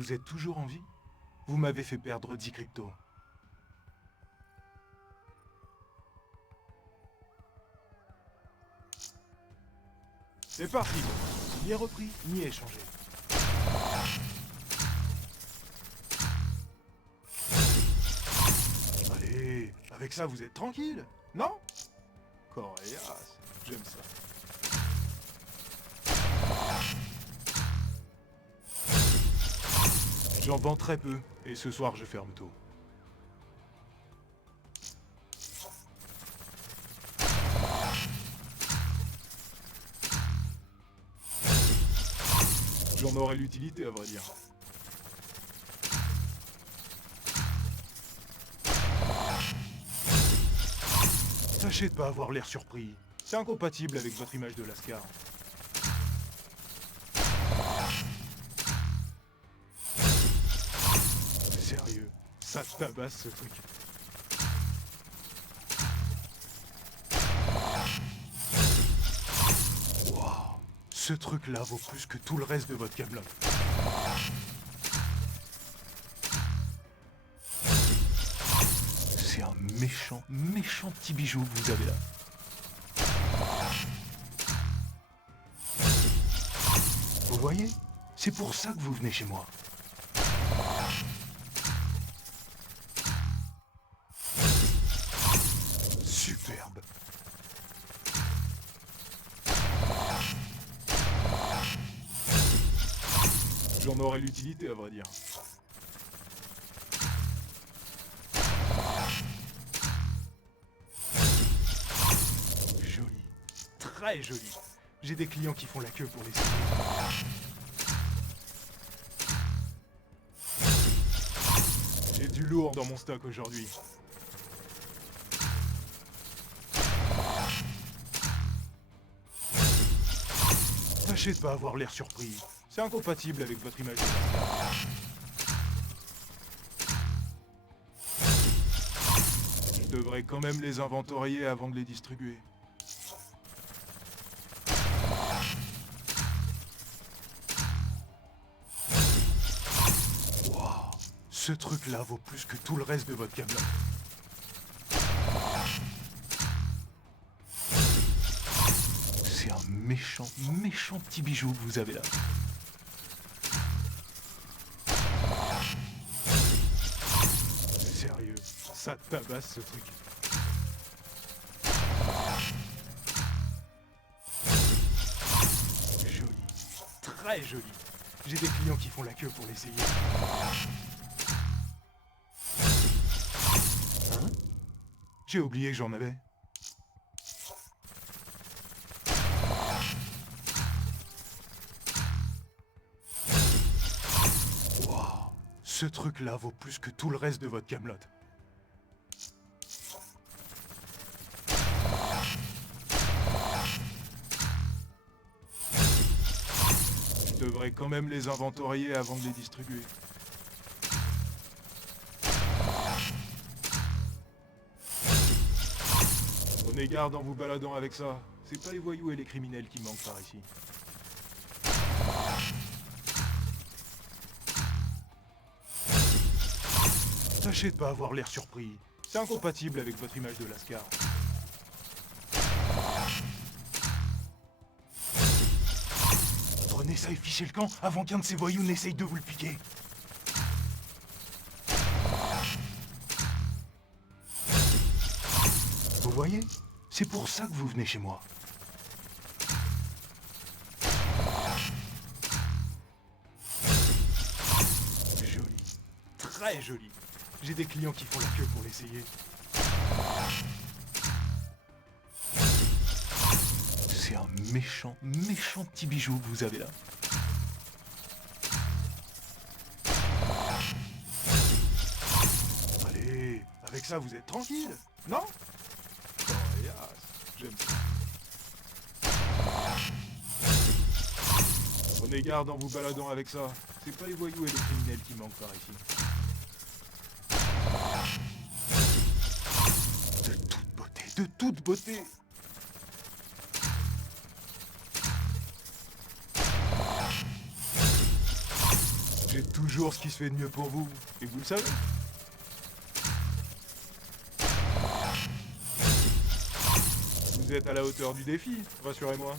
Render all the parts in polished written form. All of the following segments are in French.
Vous êtes toujours en vie? Vous m'avez fait perdre 10 cryptos. C'est parti. Ni repris, ni échangé. Allez, avec ça vous êtes tranquille, non? Coréas, j'aime ça. J'en vends très peu, et ce soir je ferme tôt. J'en aurais l'utilité à vrai dire. Tâchez de pas avoir l'air surpris. C'est incompatible avec votre image de Lascar. Sérieux, ça tabasse ce truc. Waouh, ce truc-là vaut plus que tout le reste de votre Camelot. C'est un méchant, méchant petit bijou que vous avez là. Vous voyez? C'est pour ça que vous venez chez moi. Superbe. J'en aurais l'utilité à vrai dire. Joli. Très joli. J'ai des clients qui font la queue pour les essayer. J'ai du lourd dans mon stock aujourd'hui. Tâchez de pas avoir l'air surpris. C'est incompatible avec votre image de Lascar. Je devrais quand même les inventorier avant de les distribuer. Waouh, ce truc-là vaut plus que tout le reste de votre Camelot. C'est un méchant, méchant petit bijou que vous avez là. Sérieux, ça tabasse ce truc. Joli, très joli. J'ai des clients qui font la queue pour l'essayer. Hein? J'ai oublié que j'en avais. Waouh, ce truc-là vaut plus que tout le reste de votre Camelot. Je devrais quand même les inventorier avant de les distribuer. Prenez garde en vous baladant avec ça. C'est pas les voyous et les criminels qui manquent par ici. Tâchez de pas avoir l'air surpris. C'est incompatible avec votre image de Lascar. Prenez ça et fichez le camp avant qu'un de ces voyous n'essaye de vous le piquer. Vous voyez? C'est pour ça que vous venez chez moi. Joli. Très joli. J'ai des clients qui font la queue pour l'essayer. C'est un méchant, méchant petit bijou que vous avez là. Allez, avec ça vous êtes tranquille, non? Coréas, j'aime ça. Prenez garde en vous baladant avec ça. C'est pas les voyous et les criminels qui manquent par ici. De toute beauté, de toute beauté. J'ai toujours ce qui se fait de mieux pour vous, et vous le savez. Vous êtes à la hauteur du défi, rassurez-moi.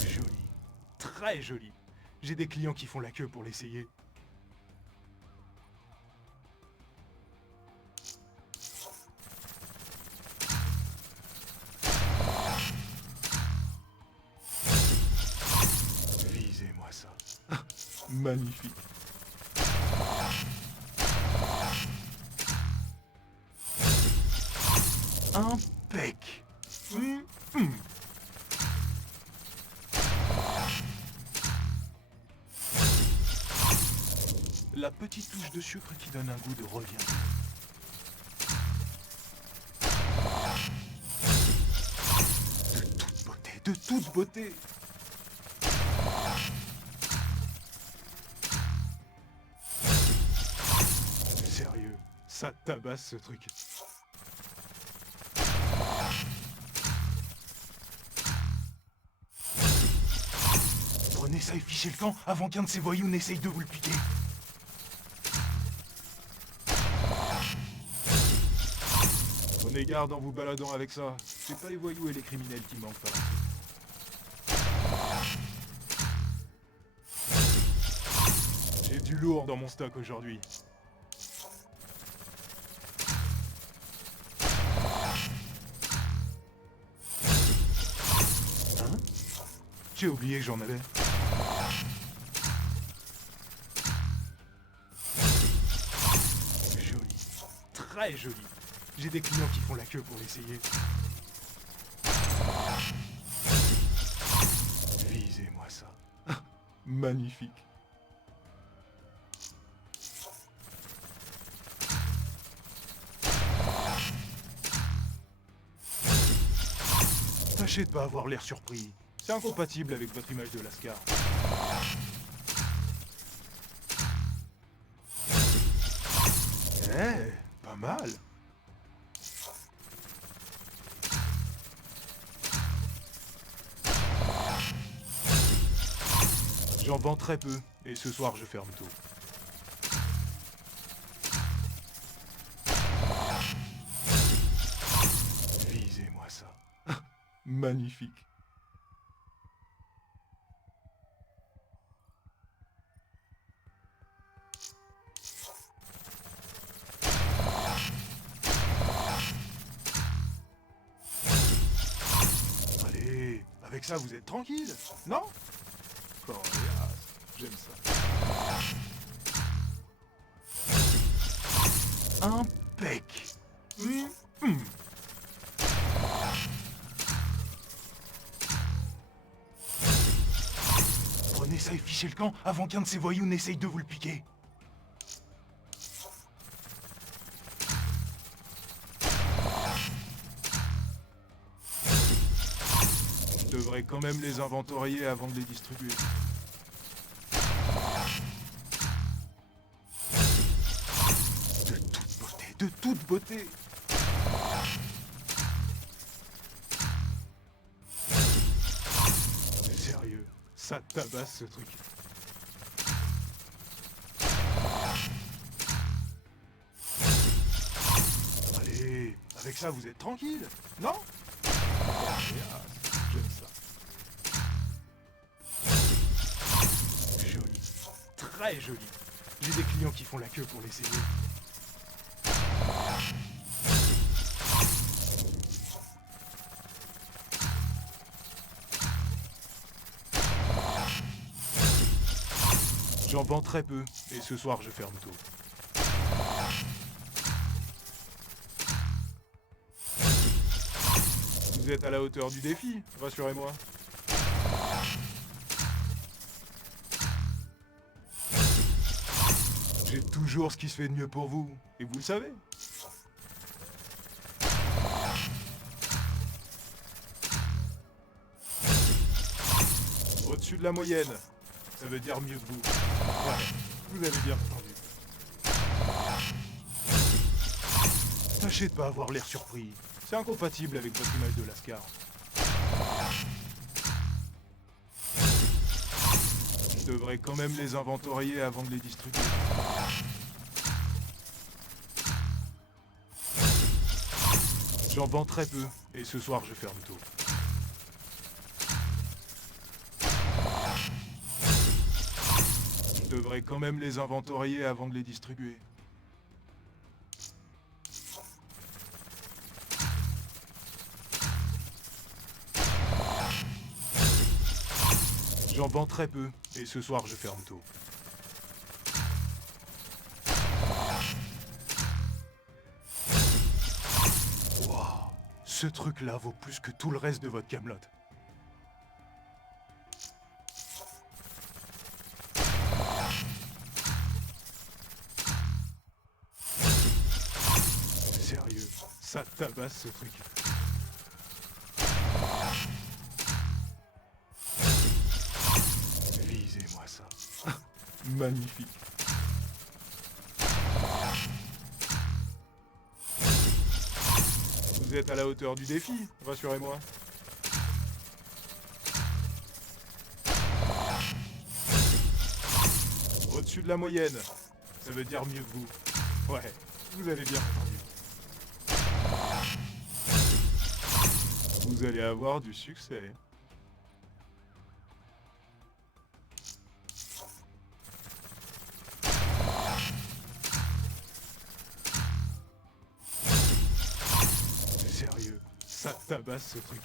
Joli. Très joli. J'ai des clients qui font la queue pour l'essayer. Visez-moi ça. Magnifique. Impec. La petite touche de sucre qui donne un goût de revient. De toute beauté, de toute beauté. Sérieux, ça tabasse ce truc. Prenez ça et fichez le camp avant qu'un de ces voyous n'essaye de vous le piquer. Prenez garde en vous baladant avec ça. C'est pas les voyous et les criminels qui manquent par là. J'ai du lourd dans mon stock aujourd'hui. Hein? J'ai oublié que j'en avais. Joli. Très joli. J'ai des clients qui font la queue pour l'essayer. Visez-moi ça. Magnifique. Tâchez de pas avoir l'air surpris. C'est incompatible avec votre image de Lascar. Eh, pas mal. J'en vends très peu, et ce soir je ferme tôt. Visez-moi ça. Magnifique. Allez, avec ça vous êtes tranquille, non? Coriace, j'aime ça. Impec. Prenez ça et fichez le camp avant qu'un de ces voyous n'essaye de vous le piquer. Je devrais quand même les inventorier avant de les distribuer. De toute beauté. Sérieux, ça tabasse ce truc. Allez, avec ça vous êtes tranquille, non? J'aime ça. Joli, très joli. J'ai des clients qui font la queue pour l'essayer. J'en vends très peu, et ce soir je ferme tôt. Vous êtes à la hauteur du défi, rassurez-moi. J'ai toujours ce qui se fait de mieux pour vous, et vous le savez. Au-dessus de la moyenne, ça veut dire mieux que vous. Ouais, vous avez bien entendu. Tâchez de pas avoir l'air surpris. C'est incompatible avec votre image de Lascar. Je devrais quand même les inventorier avant de les distribuer. J'en vends très peu, et ce soir je ferme tôt. Je devrais quand même les inventorier avant de les distribuer. J'en vends très peu, et ce soir je ferme tôt. Waouh, ce truc-là vaut plus que tout le reste de votre camelote. Sérieux, ça tabasse ce truc. Visez-moi ça. Magnifique. Vous êtes à la hauteur du défi, rassurez-moi. Au-dessus de la moyenne, ça veut dire mieux que vous. Ouais, vous avez bien entendu. Vous allez avoir du succès. Sérieux, ça tabasse ce truc.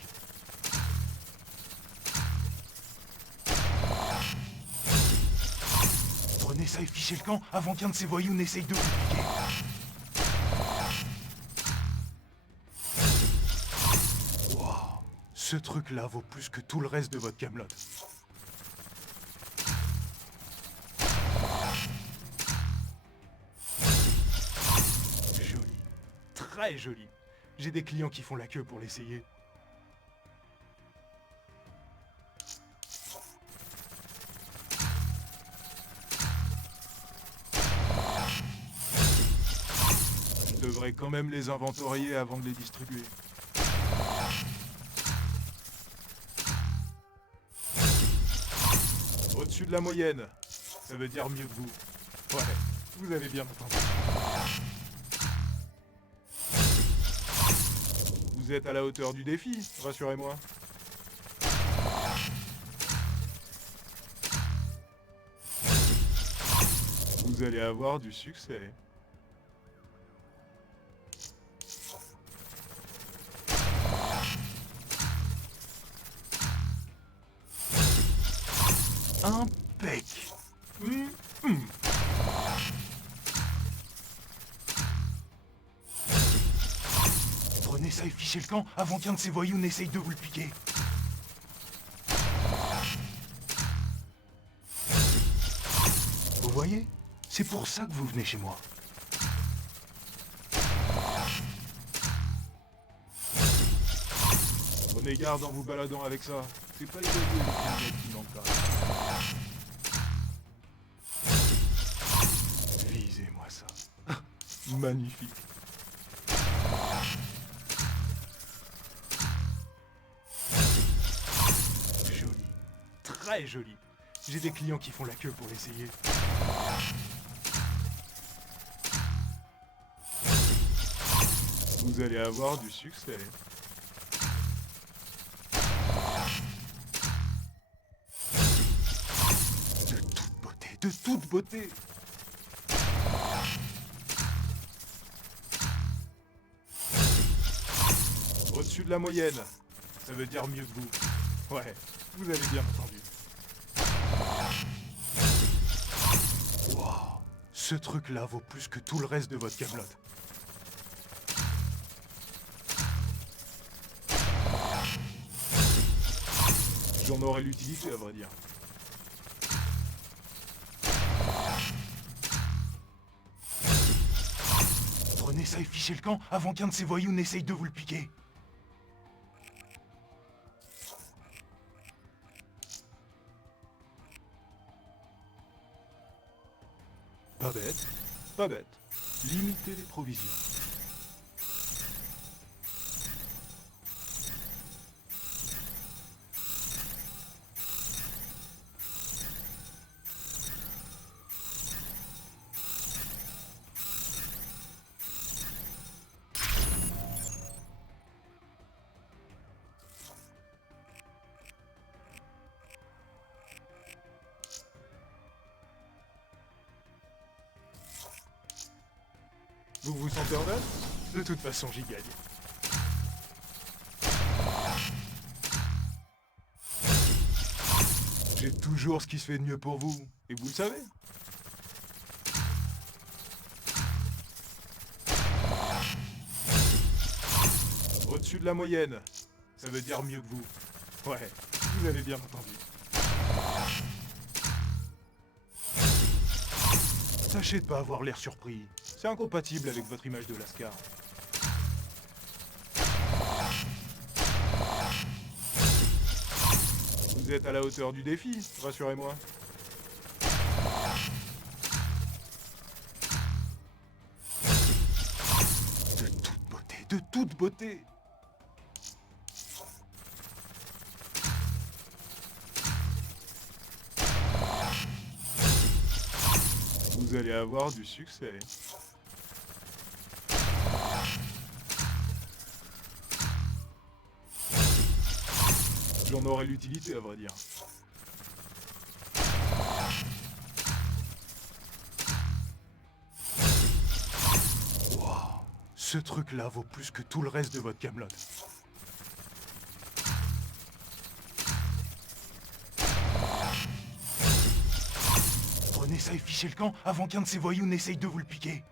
Prenez ça et fichez le camp avant qu'un de ces voyous n'essaye de vous piquer. Waouh, ce truc-là vaut plus que tout le reste de votre camelote. Joli, très joli. J'ai des clients qui font la queue pour l'essayer. Je devrais quand même les inventorier avant de les distribuer. Au-dessus de la moyenne, ça veut dire mieux que vous. Ouais, vous avez bien entendu. Vous êtes à la hauteur du défi, rassurez-moi. Vous allez avoir du succès. Impec. Prenez ça et fichez le camp avant qu'un de ces voyous n'essaye de vous le piquer. Vous voyez? C'est pour ça que vous venez chez moi. Prenez garde en vous baladant avec ça. C'est pas les voyous et les criminels qui manquent pas. Visez-moi ça. Magnifique. Joli. Très joli. J'ai des clients qui font la queue pour l'essayer. Vous allez avoir du succès. De toute beauté, de toute beauté. Au-dessus de la moyenne, ça veut dire mieux que vous. Ouais, vous avez bien entendu. Waouh, ce truc-là vaut plus que tout le reste de votre camelote. J'en aurais l'utilité, à vrai dire. Prenez ça et fichez le camp avant qu'un de ces voyous n'essaye de vous le piquer. Pas bête, pas bête. Limitez les provisions. Vous vous sentez honnête? De toute façon, j'y gagne. J'ai toujours ce qui se fait de mieux pour vous, et vous le savez. Au-dessus de la moyenne, ça veut dire mieux que vous. Ouais, vous avez bien entendu. Tâchez de pas avoir l'air surpris. C'est incompatible avec votre image de Lascar. Vous êtes à la hauteur du défi, rassurez-moi. De toute beauté, de toute beauté. Vous allez avoir du succès. J'en aurai l'utilité, à vrai dire. Wow, ce truc-là vaut plus que tout le reste de votre Camelot. Prenez ça et fichez le camp avant qu'un de ces voyous n'essaye de vous le piquer.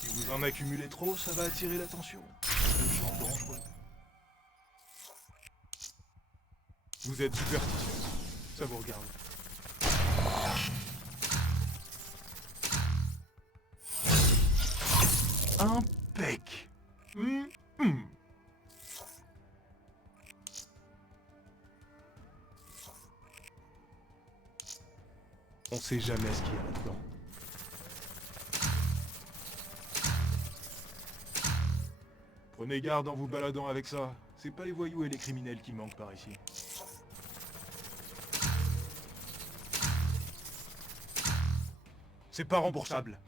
Si vous en accumulez trop, ça va attirer l'attention. Des gens dangereux. Vous êtes superstitieux. Ça vous regarde. Impec. On sait jamais ce qu'il y a là-dedans. Prenez garde en vous baladant avec ça. C'est pas les voyous et les criminels qui manquent par ici. C'est pas remboursable.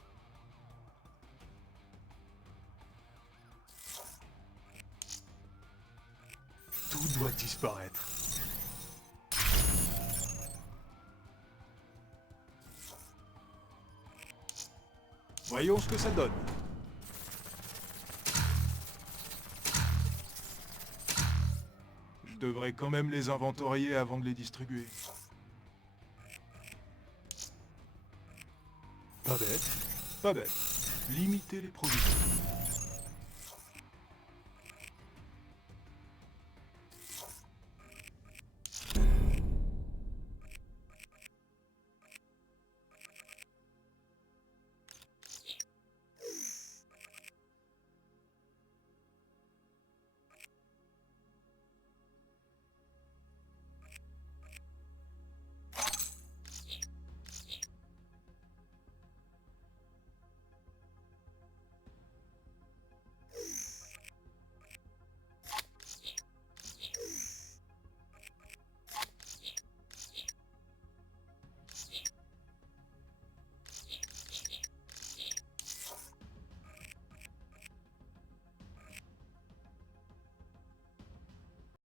Tout doit disparaître. Voyons ce que ça donne. Je devrais quand même les inventorier avant de les distribuer. Pas bête, pas bête. Limiter les produits.